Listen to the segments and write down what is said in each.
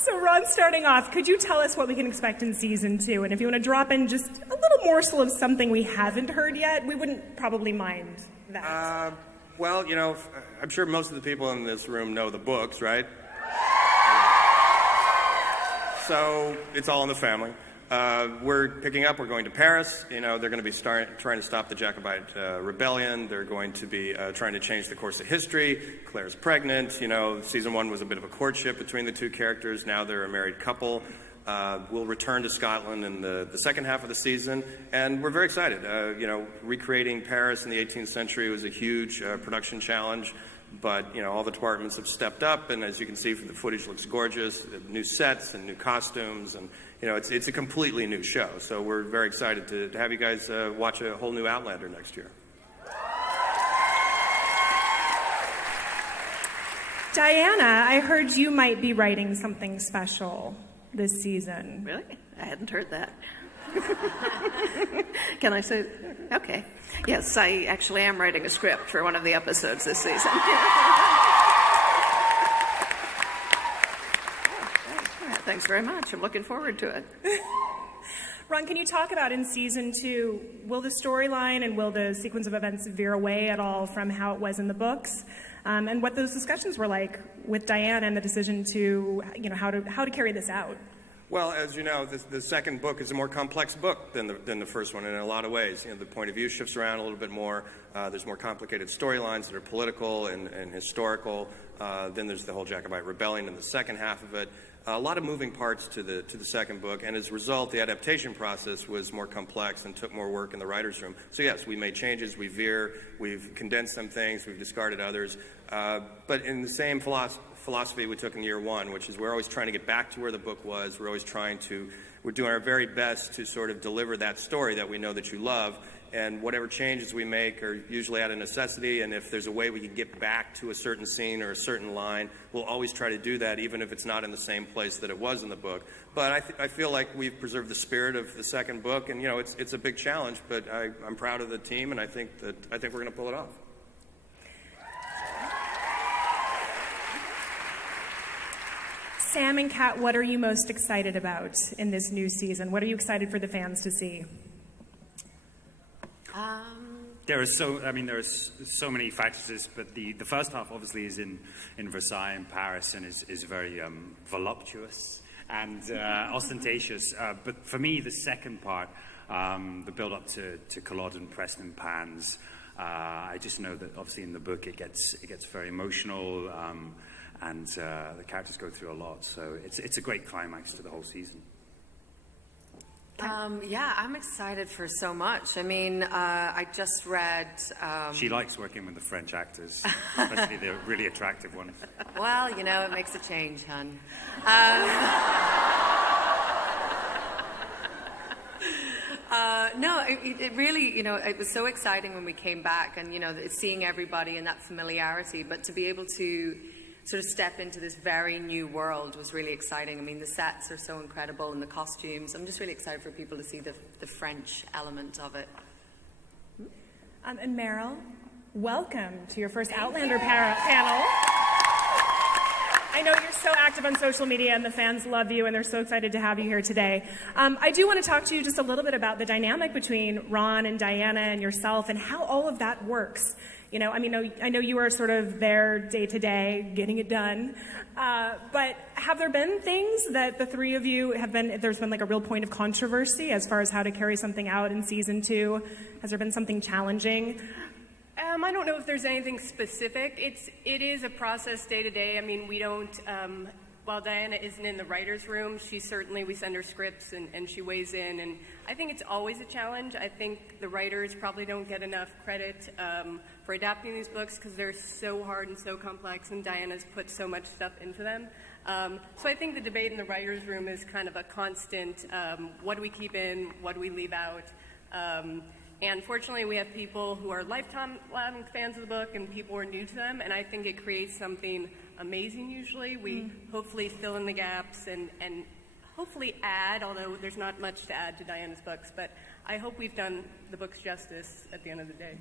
So Ron, starting off, could you tell us what we can expect in season 2? And if you want to drop in just a little morsel of something we haven't heard yet, we wouldn't probably mind that. Well, you know, I'm sure most of the people in this room know the books, right? So it's all in the family. We're picking up. We're going to Paris. You know, they're going to be trying to stop the Jacobite rebellion. They're going to be trying to change the course of history. Claire's pregnant. You know, season 1 was a bit of a courtship between the two characters. Now they're a married couple. We'll return to Scotland in the second half of the season, and we're very excited. You know, recreating Paris in the 18th century was a huge production challenge. But, you know, all the departments have stepped up, and as you can see from the footage, looks gorgeous. New sets and new costumes, and, you know, it's a completely new show. So we're very excited to have you guys watch a whole new Outlander next year. Diana, I heard you might be writing something special this season. Really? I hadn't heard that. Can I say? Okay. Yes, I actually am writing a script for one of the episodes this season. Thanks very much. I'm looking forward to it. Ron, can you talk about in season 2, will the storyline and will the sequence of events veer away at all from how it was in the books? And what those discussions were like with Diana and the decision to, you know, how to carry this out? Well, as you know, the second book is a more complex book than the first one in a lot of ways. You know, the point of view shifts around a little bit more. There's more complicated storylines that are political and historical. Then there's the whole Jacobite rebellion in the second half of it. A lot of moving parts to the second book, and as a result, the adaptation process was more complex and took more work in the writer's room. So yes, we made changes, we've condensed some things, we've discarded others, but in the same philosophy we took in year 1, which is we're always trying to get back to where the book was. We're doing our very best to sort of deliver that story that we know that you love, and whatever changes we make are usually out of necessity, and if there's a way we can get back to a certain scene or a certain line, we'll always try to do that, even if it's not in the same place that it was in the book. But I feel like we've preserved the spirit of the second book, and, you know, it's a big challenge, but I'm proud of the team, and I think we're going to pull it off. Sam and Kat, what are you most excited about in this new season? What are you excited for the fans to see? There are so many factors, but the first half obviously is in Versailles in Paris and is very voluptuous and ostentatious. But for me, the second part, the build up to Culloden, Preston, Pans, I just know that obviously in the book it gets very emotional, and the characters go through a lot. So it's a great climax to the whole season. Yeah, I'm excited for so much. I mean, I just read... She likes working with the French actors, especially the really attractive ones. Well, you know, it makes a change, hon. No, it really, you know, it was so exciting when we came back and, you know, seeing everybody and that familiarity, but to be able to sort of step into this very new world was really exciting. I mean, the sets are so incredible and the costumes. I'm just really excited for people to see the French element of it. And Meryl, welcome to your first Outlander panel. I know you're so active on social media and the fans love you and they're so excited to have you here today. I do want to talk to you just a little bit about the dynamic between Ron and Diana and yourself and how all of that works. You know, I mean, I know you are sort of there day to day, getting it done. But have there been things that the three of you there's been like a real point of controversy as far as how to carry something out in season 2? Has there been something challenging? I don't know if there's anything specific. It is a process day to day. I mean, we don't, while Diana isn't in the writer's room, we send her scripts and she weighs in. And I think it's always a challenge. I think the writers probably don't get enough credit for adapting these books because they're so hard and so complex, and Diana's put so much stuff into them. So I think the debate in the writer's room is kind of a constant, what do we keep in, what do we leave out? And fortunately, we have people who are lifetime fans of the book and people who are new to them, and I think it creates something amazing usually. We hopefully fill in the gaps and hopefully add, although there's not much to add to Diana's books, but I hope we've done the books justice at the end of the day.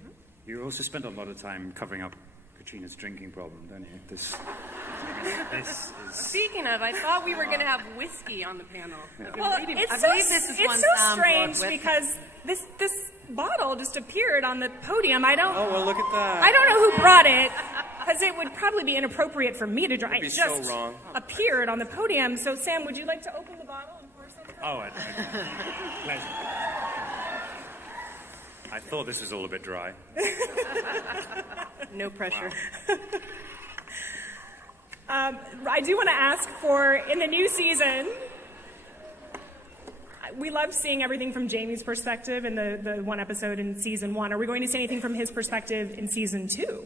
You also spent a lot of time covering up Katrina's drinking problem, don't you? This is... Speaking of, I thought we were going to have whiskey on the panel. Well, I believe this is one it's so Sam brought strange with because this bottle just appeared on the podium. I don't Oh, well, look at that. I don't know who brought it because it would probably be inappropriate for me to drink. It'd be It just so wrong. appeared on the podium. So, Sam, would you like to open the bottle and pour something? Oh, I thought this was all a bit dry. No pressure. I do want to ask for, in the new season, we love seeing everything from Jamie's perspective in the one episode in season 1. Are we going to see anything from his perspective in season 2?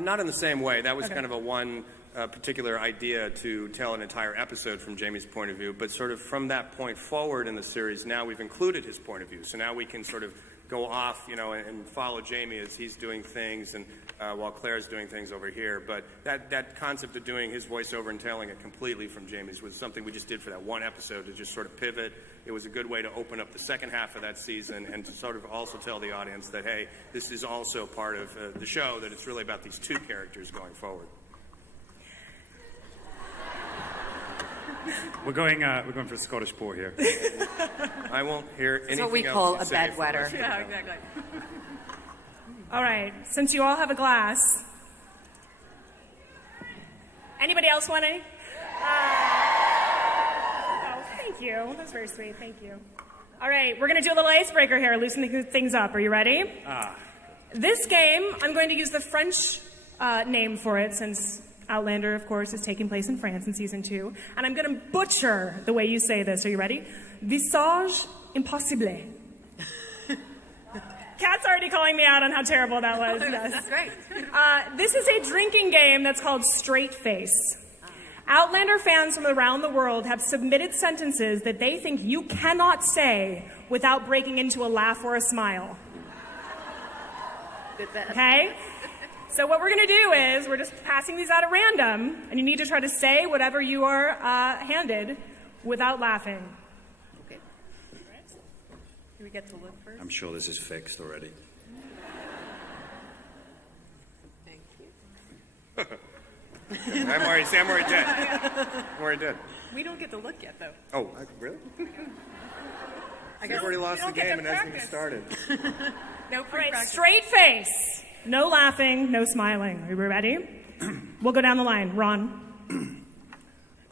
Not in the same way. That was Okay. kind of a one particular idea to tell an entire episode from Jamie's point of view. But sort of from that point forward in the series, now we've included his point of view. So now we can sort of go off, and follow Jamie as he's doing things, and while Claire's doing things over here. But that concept of doing his voiceover and telling it completely from Jamie's was something we just did for that one episode to just sort of pivot. It was a good way to open up the second half of that season and to sort of also tell the audience that, hey, this is also part of the show, that it's really about these two characters going forward. We're going for a Scottish pour here. I won't hear anything what we else call you a say for the bedwetter. rest of the Yeah, show. exactly. All right, since you all have a glass, anybody else want any? Oh, thank you. That's very sweet. Thank you. All right, we're going to do a little icebreaker here, loosen things up. Are you ready? This game, I'm going to use the French name for it, since Outlander, of course, is taking place in France in season 2. And I'm going to butcher the way you say this. Are you ready? Visage impossible. Kat's already calling me out on how terrible that was. Yes. That's great. This is a drinking game that's called Straight Face. Outlander fans from around the world have submitted sentences that they think you cannot say without breaking into a laugh or a smile. Okay? So what we're going to do is we're just passing these out at random, and you need to try to say whatever you are handed without laughing. Okay. Do we get to look first? I'm sure this is fixed already. Thank you. I'm already dead. I'm already dead. We don't get to look yet, though. Oh, really? I I've already lost you the don't get game to and hasn't even practice. started. No All right, pre-practice. straight face. No laughing, no smiling. Are we ready? We'll go down the line. Ron.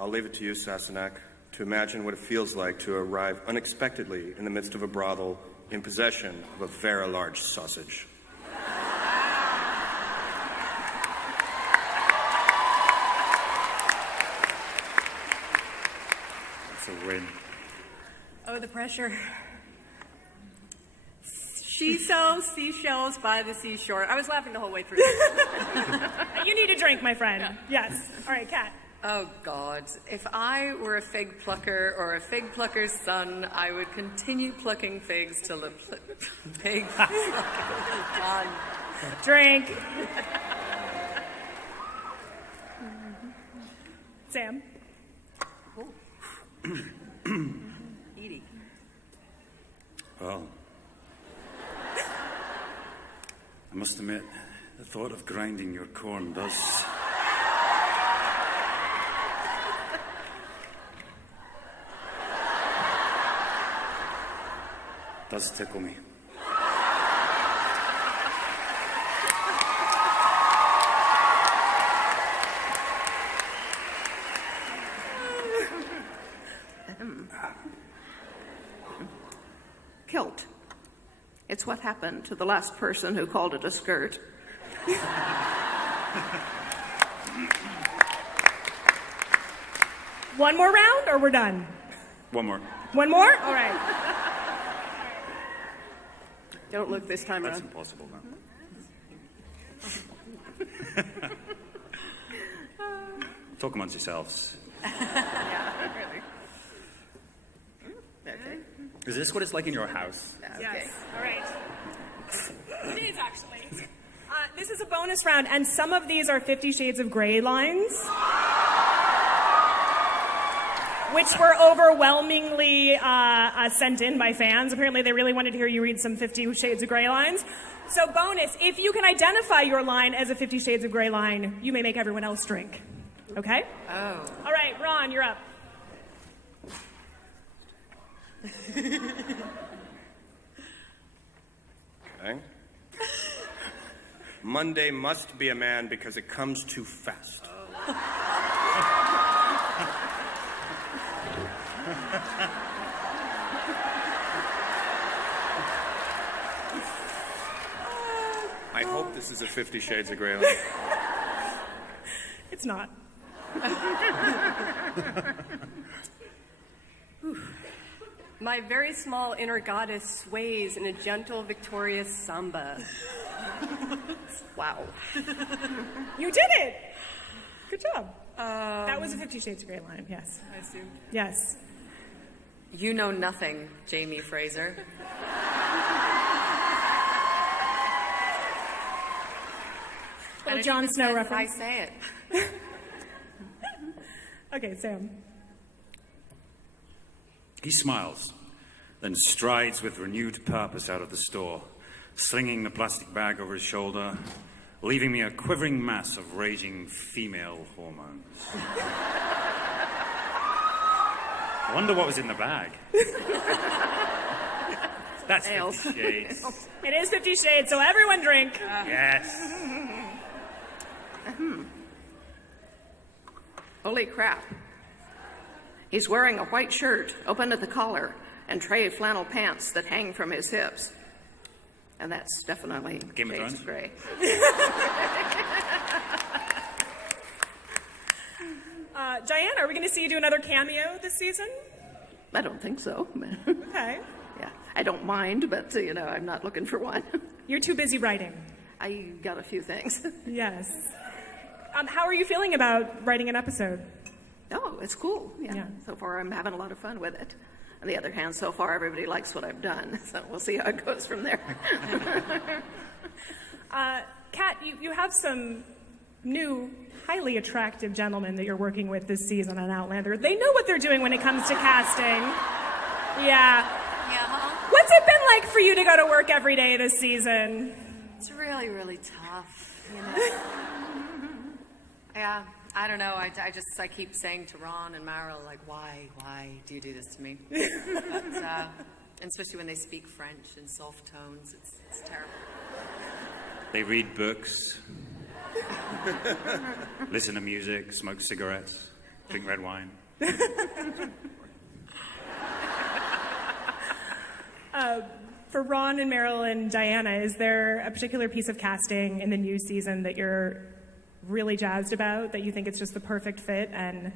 I'll leave it to you, Sassenach, to imagine what it feels like to arrive unexpectedly in the midst of a brothel in possession of a very large sausage. That's a win. Oh, the pressure. She sells seashells by the seashore. I was laughing the whole way through. You need a drink, my friend. Yes. All right, Kat. Oh, God. If I were a fig plucker or a fig plucker's son, I would continue plucking figs till the pig plucker is done. Drink. Sam. Edie. Well, I must admit, the thought of grinding your corn does tickle me. Kilt. It's what happened to the last person who called it a skirt. One more round or we're done? One more. One more? All right. Don't look this time That's around. impossible now. Talk amongst yourselves. Okay. Is this what it's like in your house? Yes. All right. It is actually. This is a bonus round, and some of these are 50 Shades of Grey lines, which were overwhelmingly sent in by fans. Apparently, they really wanted to hear you read some 50 Shades of Grey lines. So, bonus, if you can identify your line as a 50 Shades of Grey line, you may make everyone else drink. Okay? Oh. All right, Ron, you're up. Okay. Monday must be a man because it comes too fast. I hope this is a 50 Shades of Grey line. It's not. My very small inner goddess sways in a gentle, victorious samba. Wow. You did it! Good job. That was a 50 Shades of Grey line, yes. I assume. Yes. You know nothing, Jamie Fraser. Little And it Jon even Snow says reference. I say it. Okay, Sam. He smiles, then strides with renewed purpose out of the store, slinging the plastic bag over his shoulder, leaving me a quivering mass of raging female hormones. I wonder what was in the bag. That's 50 Shades. It is 50 Shades, so everyone drink. Yes. Holy crap. He's wearing a white shirt, open at the collar, and trey flannel pants that hang from his hips. And that's definitely Game of Shades Thrones? of Grey. Diana, are we going to see you do another cameo this season? I don't think so. Okay. Yeah, I don't mind, but I'm not looking for one. You're too busy writing. I got a few things. Yes. How are you feeling about writing an episode? Oh, it's cool. Yeah. So far, I'm having a lot of fun with it. On the other hand, so far, everybody likes what I've done. So we'll see how it goes from there. Kat, you have some new, highly attractive gentlemen that you're working with this season on Outlander. They know what they're doing when it comes to casting. Yeah. Yeah, What's it been like for you to go to work every day this season? it's really, really tough, you know. Yeah, I don't know. I keep saying to Ron and Meryl, like, why do you do this to me? But, and especially when they speak French in soft tones, it's terrible. They read books, listen to music, smoke cigarettes, drink red wine. For Ron and Meryl and Diana, is there a particular piece of casting in the new season that you're really jazzed about, that you think it's just the perfect fit and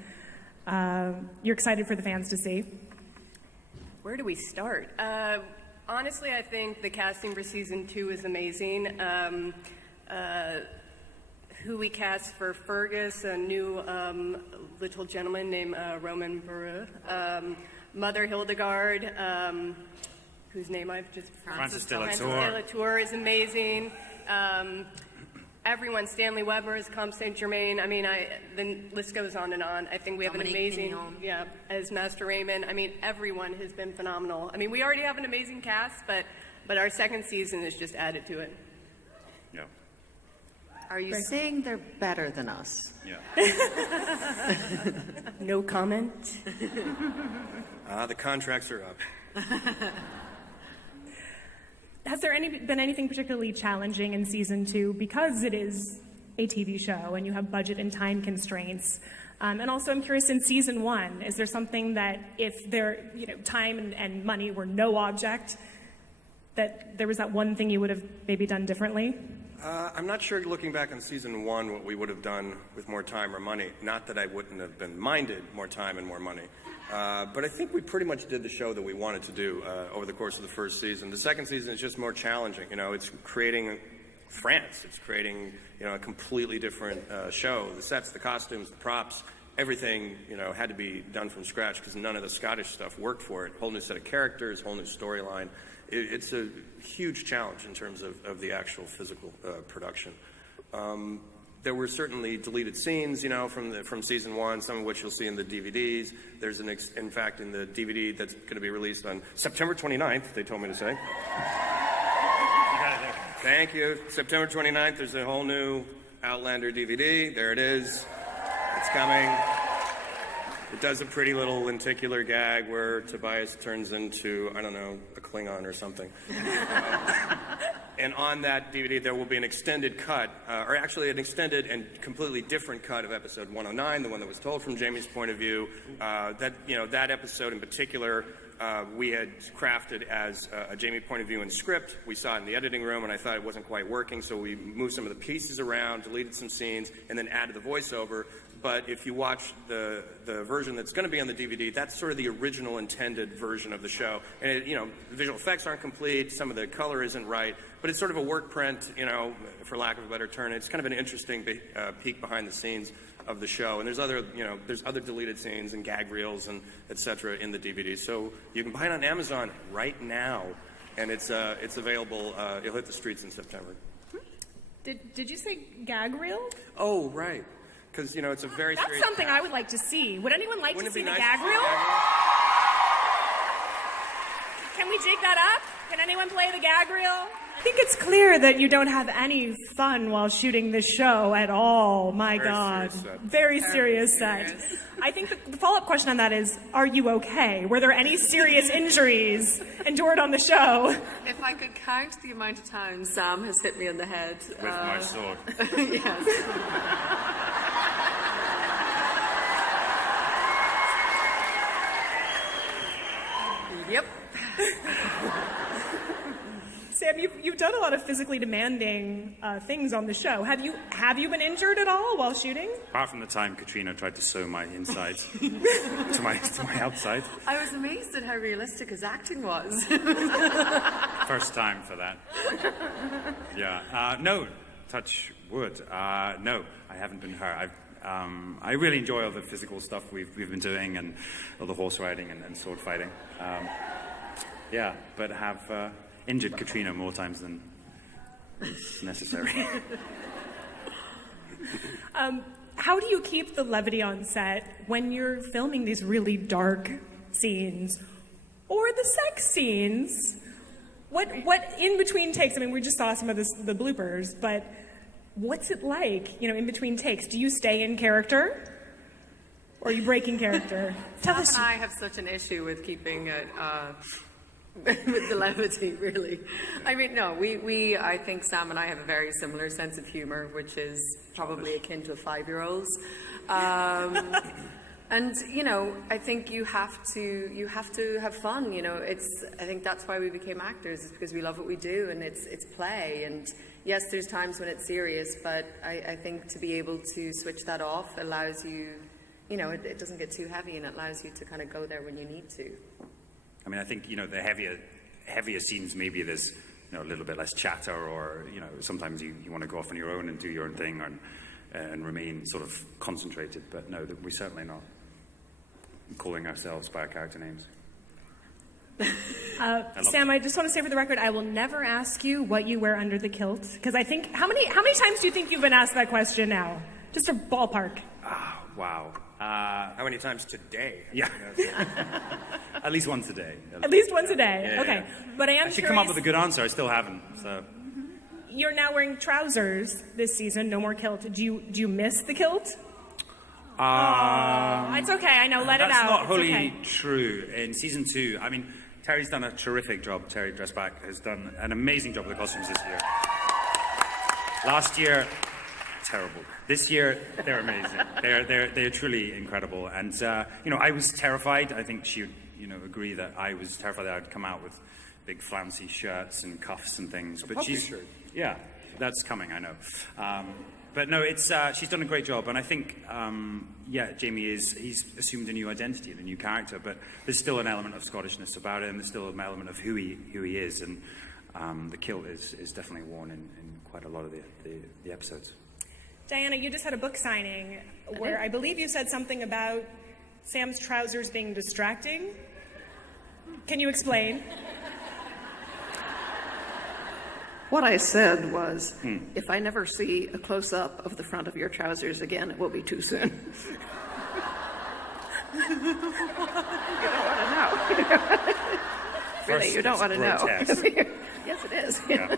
you're excited for the fans to see? Where do we start? Honestly, I think the casting for season 2 is amazing. Who we cast for Fergus, a new little gentleman named Roman Baru. Mother Hildegard, whose name I've just... Francis de la Francis Tour. de la Tour is amazing. Everyone, Stanley Weber as Comte Saint Germain. I mean, the list goes on and on. I think we have Dominique an amazing, Pignon. as Master Raymond. I mean, everyone has been phenomenal. I mean, we already have an amazing cast, but our second season has just added to it. Yeah. Are you saying they're better than us? Yeah. No comment. The contracts are up. Has there been anything particularly challenging in season 2, because it is a TV show and you have budget and time constraints? And also, I'm curious, in season 1, is there something that if time and money were no object, that there was that one thing you would have maybe done differently? I'm not sure, looking back on season 1, what we would have done with more time or money. Not that I wouldn't have been minded more time and more money. But I think we pretty much did the show that we wanted to do over the course of the first season. The second season is just more challenging. It's creating France. It's creating, a completely different show. The sets, the costumes, the props, everything, had to be done from scratch because none of the Scottish stuff worked for it. Whole new set of characters, whole new storyline. It's a huge challenge in terms of the actual physical production. There were certainly deleted scenes, from season 1, some of which you'll see in the DVDs. There's in fact, in the DVD that's going to be released on September 29th, they told me to say. Thank you. September 29th, there's a whole new Outlander DVD. There it is. It's coming. It does a pretty little lenticular gag where Tobias turns into, I don't know, a Klingon or something. And on that DVD, there will be an extended cut, or actually an extended and completely different cut of episode 109, the one that was told from Jamie's point of view. That episode in particular, we had crafted as a Jamie point of view and script. We saw it in the editing room, and I thought it wasn't quite working, so we moved some of the pieces around, deleted some scenes, and then added the voiceover. But if you watch the version that's going to be on the DVD, that's sort of the original intended version of the show. And the visual effects aren't complete, some of the color isn't right, but it's sort of a work print, for lack of a better term. It's kind of an interesting peek behind the scenes of the show. And there's other deleted scenes and gag reels and et cetera in the DVD. So you can buy it on Amazon right now, and it's available. It'll hit the streets in September. Did you say gag reel? Oh, right. Because, it's a very That's serious... something I would like to see. Would anyone like Wouldn't to it see be the nice gag to see reel? a gag Can we jig that up? Can anyone play the gag reel? I think it's clear that you don't have any fun while shooting this show at all. My Very God. serious set. Very serious set. I think the follow-up question on that is, are you okay? Were there any serious injuries endured on the show? If I could count the amount of times Sam has hit me on the head. With my sword. Yes. Yep. Sam, you've done a lot of physically demanding things on the show. Have you been injured at all while shooting? Apart from the time Katrina tried to sew my insides to my outside. I was amazed at how realistic his acting was. First time for that. Yeah. No, touch wood. No, I haven't been hurt. I really enjoy all the physical stuff we've been doing and all the horse riding and sword fighting. Yeah, but have injured Katrina more times than is necessary. How do you keep the levity on set when you're filming these really dark scenes or the sex scenes? What in between takes? I mean, we just saw some of the bloopers, but what's it like, in between takes? Do you stay in character, or are you breaking character? Tell Sam us. and I have such an issue with keeping it with the levity, really. I mean, no, I think Sam and I have a very similar sense of humor, which is probably akin to a 5-year-old's. And I think you have to have fun. I think that's why we became actors, is because we love what we do, and it's play. And yes, there's times when it's serious, but I think to be able to switch that off allows you, it doesn't get too heavy, and it allows you to kind of go there when you need to. I mean, I think, the heavier scenes, maybe there's, a little bit less chatter, or, sometimes you want to go off on your own and do your own thing and remain sort of concentrated. But no, we're certainly not calling ourselves by our character names. Sam, I just want to say for the record, I will never ask you what you wear under the kilt, because I think, how many times do you think you've been asked that question now? Just a ballpark. Oh, wow. How many times today? Yeah. At least once a day. At least once a day. Yeah, okay. yeah. But I am I should curious. come up with a good answer. I still haven't. So You're now wearing trousers this season. No more kilt. Do you miss the kilt? It's okay. I know. Let it out. That's not It's wholly okay. true. In season 2, I mean, Terry's done a terrific job. Terry Dressback has done an amazing job with the costumes this year. Last year, terrible. This year, they're amazing. They're truly incredible. And I was terrified. I think she would agree that I was terrified that I'd come out with big flouncy shirts and cuffs and things. But puffy shirt. Yeah, that's coming. I know. But no, she's done a great job, and I think Jamie he's assumed a new identity and a new character. But there's still an element of Scottishness about it, and there's still an element of who he is, and the kilt is definitely worn in quite a lot of the episodes. Diana, you just had a book signing where I believe you said something about Sam's trousers being distracting. Can you explain? What I said was, if I never see a close-up of the front of your trousers again, it will be too soon. You don't want to know. Really, you don't want to know. Grotesque. Yes, it is. Yeah.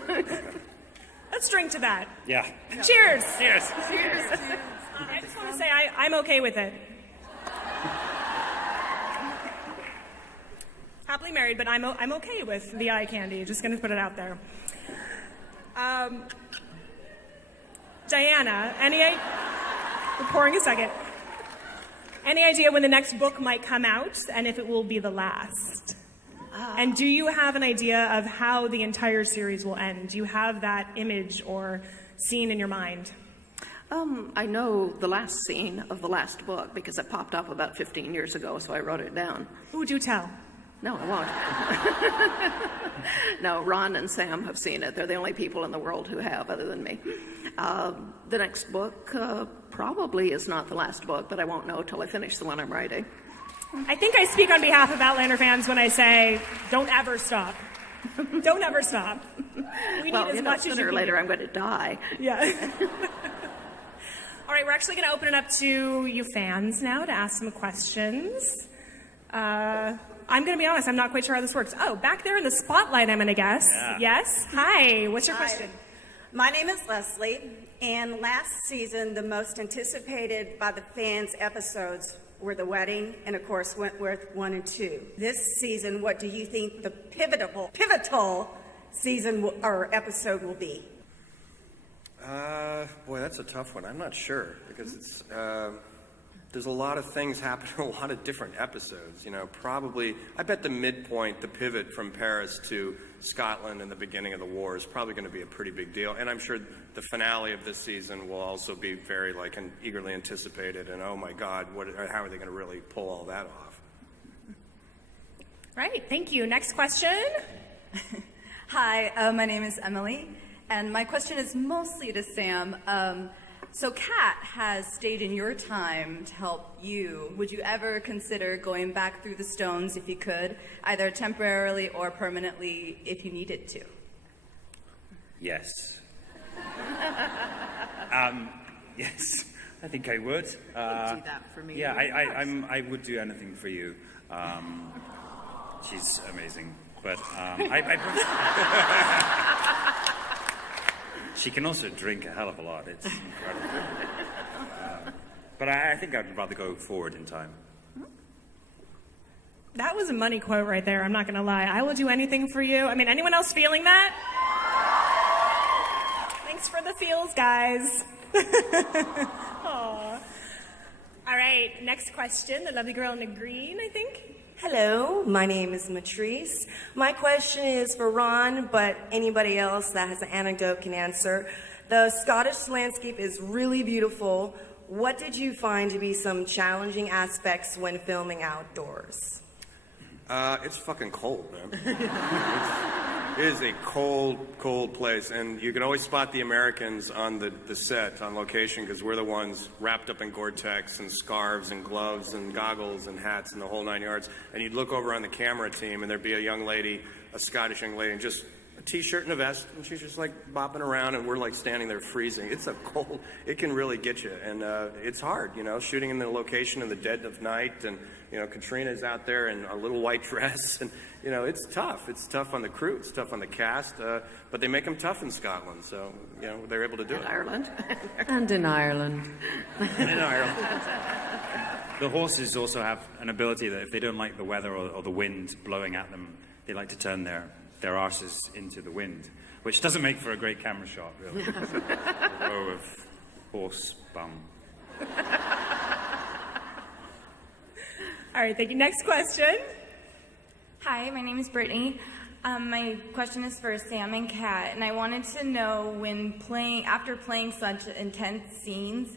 Let's drink to that. Yeah. Cheers. Cheers. Cheers. I just want to say I'm okay with it. Happily married, but I'm okay with the eye candy. Just going to put it out there. Diana, we're pouring a second. Any idea when the next book might come out and if it will be the last? And do you have an idea of how the entire series will end? Do you have that image or scene in your mind? I know the last scene of the last book because it popped up about 15 years ago, so I wrote it down. Who do tell? No, I won't. No, Ron and Sam have seen it. They're the only people in the world who have, other than me. The next book probably is not the last book, but I won't know till I finish the one I'm writing. I think I speak on behalf of Outlander fans when I say, don't ever stop. Don't ever stop. We need as much as you sooner or can later do. I'm going to die. Yeah. All right, we're actually going to open it up to you fans now to ask some questions. I'm going to be honest, I'm not quite sure how this works. Oh, back there in the spotlight, I'm going to guess. Yeah. Yes? Hi, what's your Hi. question? My name is Leslie, and last season, the most anticipated by the fans episodes were The Wedding and, of course, Wentworth 1 and 2. This season, what do you think the pivotal season or episode will be? Boy, that's a tough one. I'm not sure because it's there's a lot of things happening, a lot of different episodes. You know, probably I bet the midpoint, the pivot from Paris to Scotland and the beginning of the war is probably going to be a pretty big deal. And I'm sure the finale of this season will also be very eagerly anticipated. And oh my God, how are they going to really pull all that off? Right, thank you. Next question. Hi, my name is Emily, and my question is mostly to Sam. So Kat has stayed in your time to help you. Would you ever consider going back through the stones if you could, either temporarily or permanently if you needed to? Yes. Yes, I think I would. Do that for me. Yeah, I would do anything for you. She's amazing, but she can also drink a hell of a lot. It's incredible. But I think I'd rather go forward in time. That was a money quote right there, I'm not going to lie. I will do anything for you. I mean, anyone else feeling that? Thanks for the feels, guys. Aw. All right, next question. The lovely girl in the green, I think. Hello, my name is Matrice. My question is for Ron, but anybody else that has an anecdote can answer. The Scottish landscape is really beautiful. What did you find to be some challenging aspects when filming outdoors? It's fucking cold, man. It is a cold place, and you can always spot the Americans on the set, on location, because we're the ones wrapped up in Gore-Tex and scarves and gloves and goggles and hats and the whole 9 yards. And you'd look over on the camera team, and there'd be a young lady, a Scottish young lady, and just a t-shirt and a vest, and she's just bopping around, and we're standing there freezing. It's a cold, it can really get you, and it's hard, shooting in the location in the dead of night, and Katrina's out there in a little white dress, and it's tough. It's tough on the crew, it's tough on the cast, but they make them tough in Scotland, so they're able to do it. Ireland. And in Ireland. In Ireland. The horses also have an ability that if they don't like the weather or the wind blowing at them, they like to turn their arses into the wind, which doesn't make for a great camera shot, really. A row of horse bum. All right, thank you. Next question. Hi, my name is Brittany. My question is for Sam and Kat, and I wanted to know after playing such intense scenes,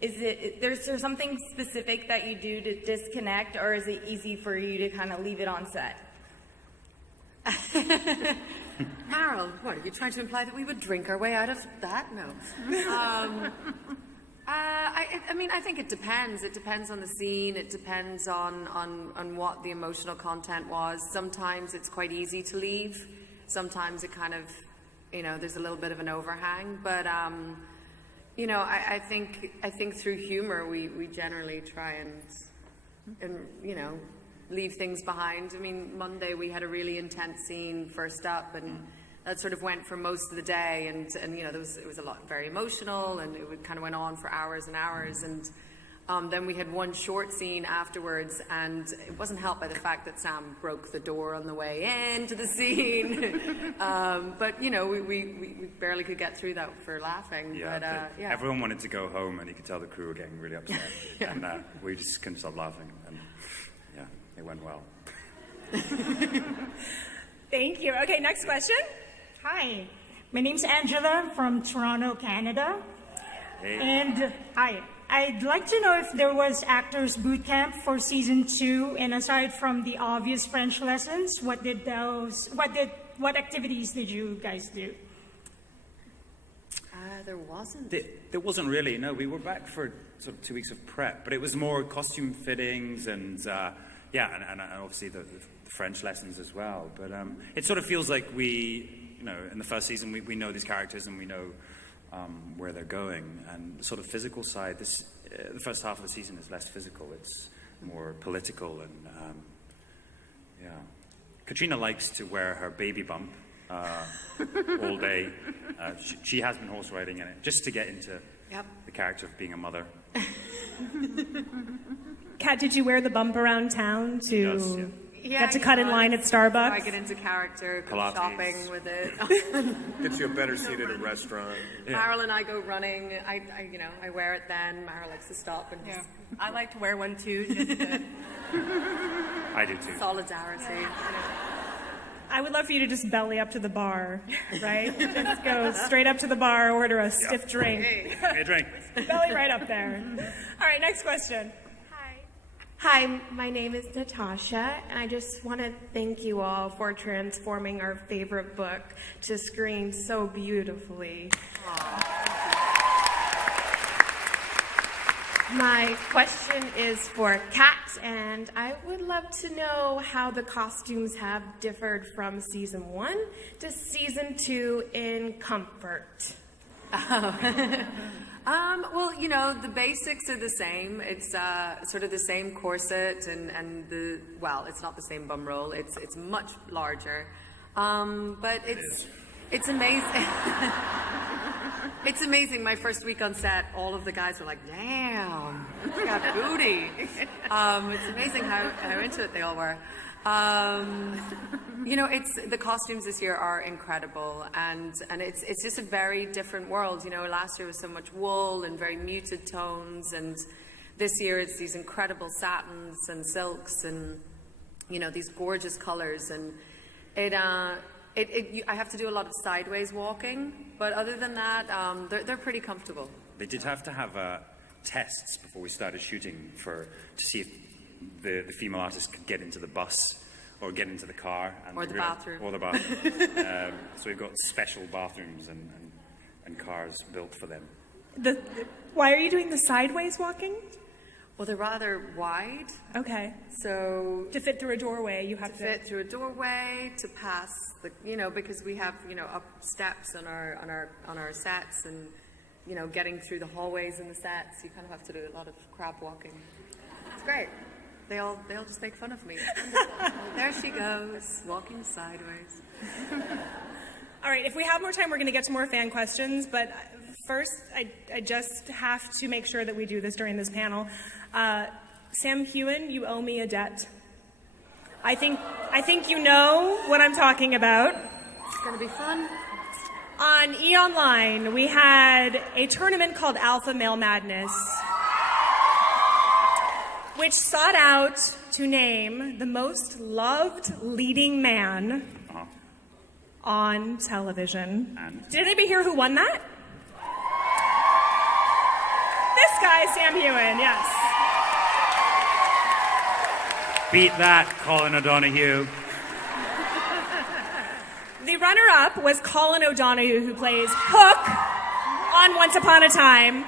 is there something specific that you do to disconnect, or is it easy for you to kind of leave it on set? Meryl, what, are you trying to imply that we would drink our way out of that? No. I think it depends. It depends on the scene. It depends on what the emotional content was. Sometimes it's quite easy to leave. Sometimes it kind of, there's a little bit of an overhang. But, I think through humor we generally try and leave things behind. I mean, Monday we had a really intense scene first up, and that sort of went for most of the day, and it was a lot, very emotional, and it kind of went on for hours and hours, and then we had one short scene afterwards, and it wasn't helped by the fact that Sam broke the door on the way into the scene. But we barely could get through that for laughing. Yeah, but yeah. Everyone wanted to go home, and you could tell the crew were getting really upset, and we just couldn't stop laughing, and yeah, it went well. Thank you. Okay, next question. Hi, my name's Angela from Toronto, Canada. Hey. And I'd like to know if there was actors boot camp for season 2, and aside from the obvious French lessons, what activities did you guys do? There wasn't. There wasn't really. No, we were back for sort of 2 weeks of prep, but it was more costume fittings and and obviously the French lessons as well. But it sort of feels like in the first season we know these characters and we know where they're going, and the sort of physical side, the first half of the season is less physical. It's more political, and Katrina likes to wear her baby bump all day. She has been horse riding in it just to get into the character of being a mother. Kat, did you wear the bump around town to get to cut in line at So Starbucks? I get into character, go Pilates. shopping with it. Gets you a better seat at a restaurant. Meryl and I go running. I wear it then. Meryl likes to stop and just I like to wear one too. Just to, I do too. solidarity. I would love for you to just belly up to the bar, right? Just go straight up to the bar, order a stiff drink. Give me a drink. Belly right up there. All right, next question. Hi, my name is Natasha, and I just want to thank you all for transforming our favorite book to screen so beautifully. My question is for Kat, and I would love to know how the costumes have differed from season 1 to season 2 in comfort. Well, the basics are the same. It's sort of the same corset and it's not the same bum roll. It's much larger, but it's amazing. It's amazing. My first week on set, all of the guys were like, "Damn, you got booty." It's amazing how into it they all were. It's the costumes this year are incredible, and it's just a very different world. Last year was so much wool and very muted tones, and this year it's these incredible satins and silks and these gorgeous colors, and I have to do a lot of sideways walking, but other than that, they're pretty comfortable. They did have to have tests before we started shooting to see if the female artists could get into the bus or get into the car. Or the bathroom. Or the bathroom. So we've got special bathrooms and cars built for them. Why are you doing the sideways walking? Well, they're rather wide. Okay. So To fit through a doorway, you have to fit through a doorway, to pass because we have up steps on our sets, and getting through the hallways in the sets, you kind of have to do a lot of crab walking. It's great. They all just make fun of me. There she goes, walking sideways. All right, if we have more time, we're going to get to more fan questions, but first, I just have to make sure that we do this during this panel. Sam Heughan, you owe me a debt. I think you know what I'm talking about. It's going to be fun. On E! Online, we had a tournament called Alpha Male Madness, which sought out to name the most loved leading man on television. Did anybody hear who won that? This guy, Sam Heughan, yes. Beat that, Colin O'Donoghue. The runner-up was Colin O'Donoghue, who plays Hook on Once Upon a Time.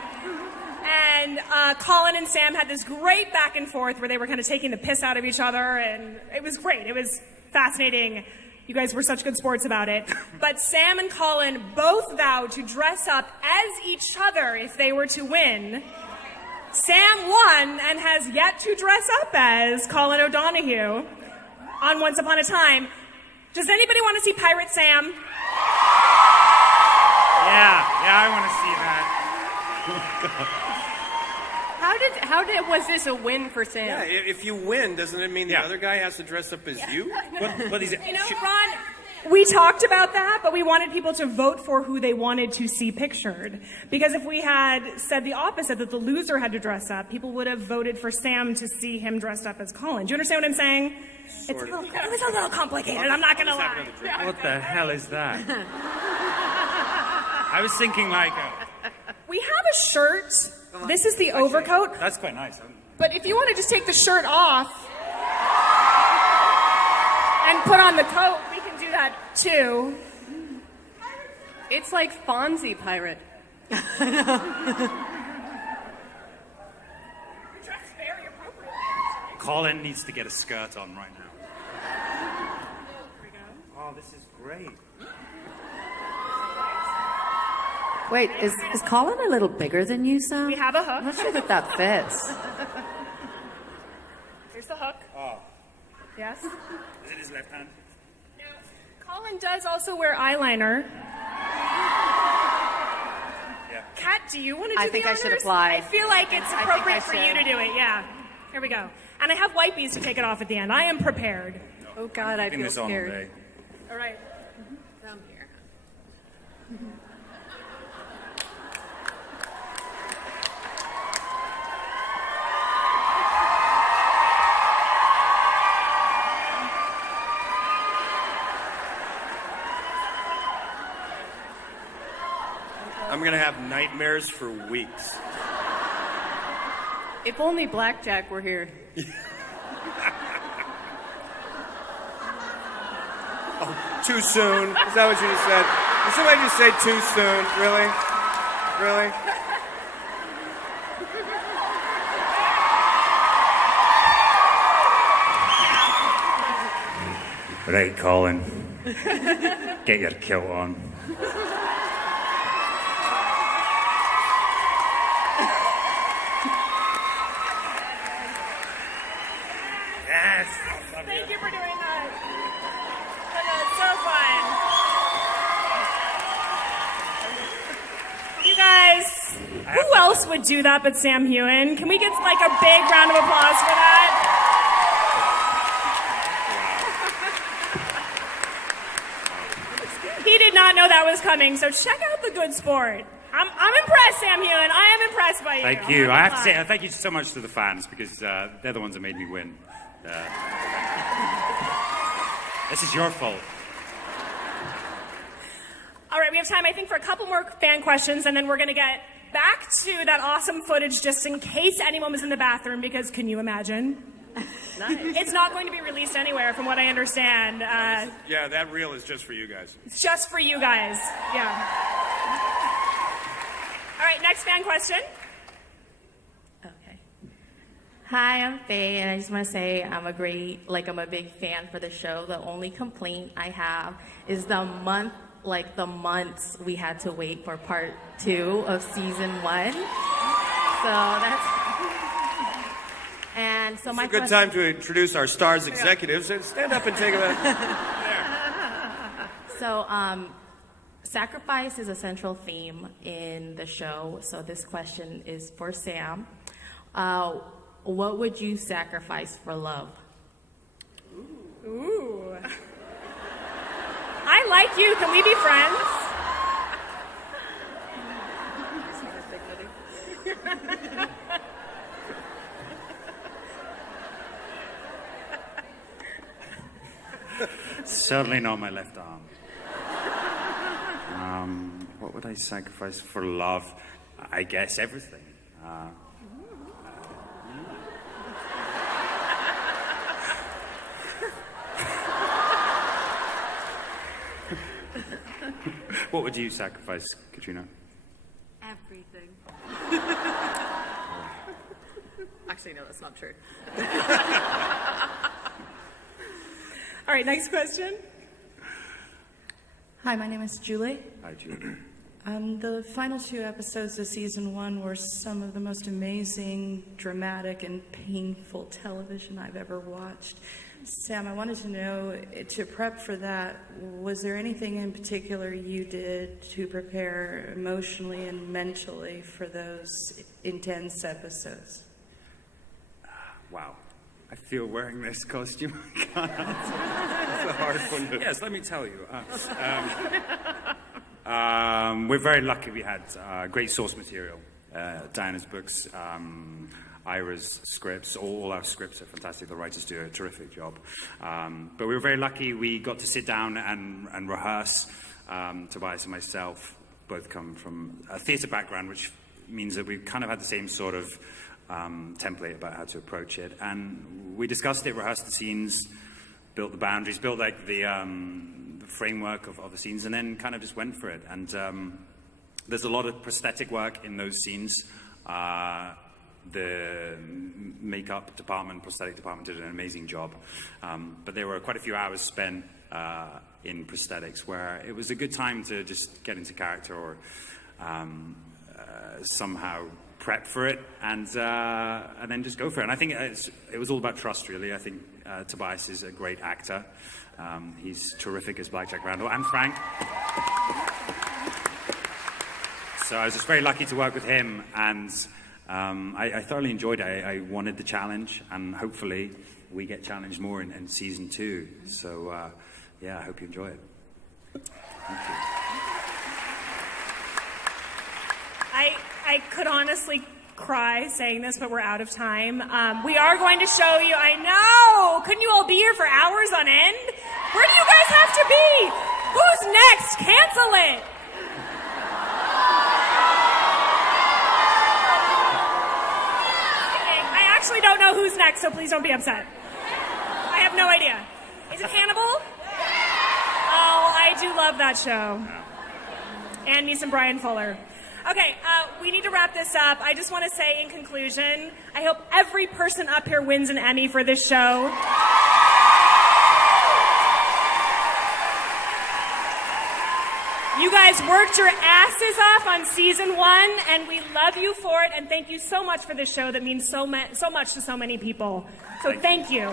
And Colin and Sam had this great back and forth where they were kind of taking the piss out of each other, and it was great. It was fascinating. You guys were such good sports about it. But Sam and Colin both vowed to dress up as each other if they were to win. Sam won and has yet to dress up as Colin O'Donoghue on Once Upon a Time. Does anybody want to see Pirate Sam? Yeah, I want to see that. Was this a win for Sam? Yeah, if you win, doesn't it mean the other guy has to dress up as you? But he's, Ron, we talked about that, but we wanted people to vote for who they wanted to see pictured. Because if we had said the opposite, that the loser had to dress up, people would have voted for Sam to see him dressed up as Colin. Do you understand what I'm saying? It was a little complicated, I'm not going to lie. what the hell is that? I was thinking like... We have a shirt. This is the overcoat. That's quite nice. But if you want to just take the shirt off and put on the coat, we can do that too. It's like Fonzie pirate. Colin needs to get a skirt on right now. Oh, this is great. Wait, is Colin a little bigger than you, Sam? We have a hook. I'm not sure that fits. Here's the hook. Oh. Yes. Is it his left hand? No. Colin does also wear eyeliner. Yeah. Kat, do you want to do I think the I honors? should apply. I feel like it's appropriate for you should. to do it. Yeah. Here we go. And I have wipies to take it off at the end. I am prepared. Oh God, I Keeping feel this on all scared. day. All right. Come here. I'm going to have nightmares for weeks. If only Blackjack were here. Too soon. Is that what you just said? Did somebody just say too soon? Really? Really? Right, Colin. Get your kilt on. Yes! Thank you for doing that. That's so fun. You guys, who else would do that but Sam Hewen? Can we get like a big round of applause for that? He did not know that was coming, so check out the good sport. I'm impressed, Sam Hewen. I am impressed by you. Thank you. I have to say thank you so much to the fans because they're the ones that made me win. This is your fault. All right, we have time, I think, for a couple more fan questions, and then we're going to get back to that awesome footage just in case anyone was in the bathroom, because can you imagine? Nice. It's not going to be released anywhere, from what I understand. Yeah, that reel is just for you guys. It's just for you guys. Yeah. All right, next fan question. Okay. Hi, I'm Faye, and I just want to say I'm a big fan for the show. The only complaint I have is the months we had to wait for part 2 of season 1. So that's... And so It's my a good time to introduce our stars executives. Stand up and take a minute. So, sacrifice is a central theme in the show. So this question is for Sam. What would you sacrifice for love? Ooh. I like you. Can we be friends? Certainly not my left arm. What would I sacrifice for love? I guess everything. What would you sacrifice, Katrina? Everything. Actually, no, that's not true. All right, next question. Hi, my name is Julie. Hi, Julie. The final 2 episodes of season 1 were some of the most amazing, dramatic, and painful television I've ever watched. Sam, I wanted to know, to prep for that, was there anything in particular you did to prepare emotionally and mentally for those intense episodes? Wow. I feel wearing this costume. It's a hard one to... Yes, let me tell you. We're very lucky we had great source material. Diana's books, Ira's scripts, all our scripts are fantastic. The writers do a terrific job. But we were very lucky we got to sit down and rehearse. Tobias and myself both come from a theatre background, which means that we kind of had the same sort of template about how to approach it. And we discussed it, rehearsed the scenes, built the boundaries, built like the framework of the scenes, and then kind of just went for it. And there's a lot of prosthetic work in those scenes. The makeup department, prosthetic department did an amazing job. But there were quite a few hours spent in prosthetics where it was a good time to just get into character or somehow prep for it and then just go for it. And I think it was all about trust, really. I think Tobias is a great actor. He's terrific as Blackjack Randall and Frank. So I was just very lucky to work with him, and I thoroughly enjoyed it. I wanted the challenge, and hopefully we get challenged more in season 2. So yeah, I hope you enjoy it. Thank you. I could honestly cry saying this, but we're out of time. We are going to show you, I know! Couldn't you all be here for hours on end? Where do you guys have to be? Who's next? Cancel it! I actually don't know who's next, so please don't be upset. I have no idea. Is it Hannibal? Oh, I do love that show. And me some Brian Fuller. Okay, we need to wrap this up. I just want to say in conclusion, I hope every person up here wins an Emmy for this show. You guys worked your asses off on season 1, and we love you for it, and thank you so much for this show that means so much to so many people. So thank you.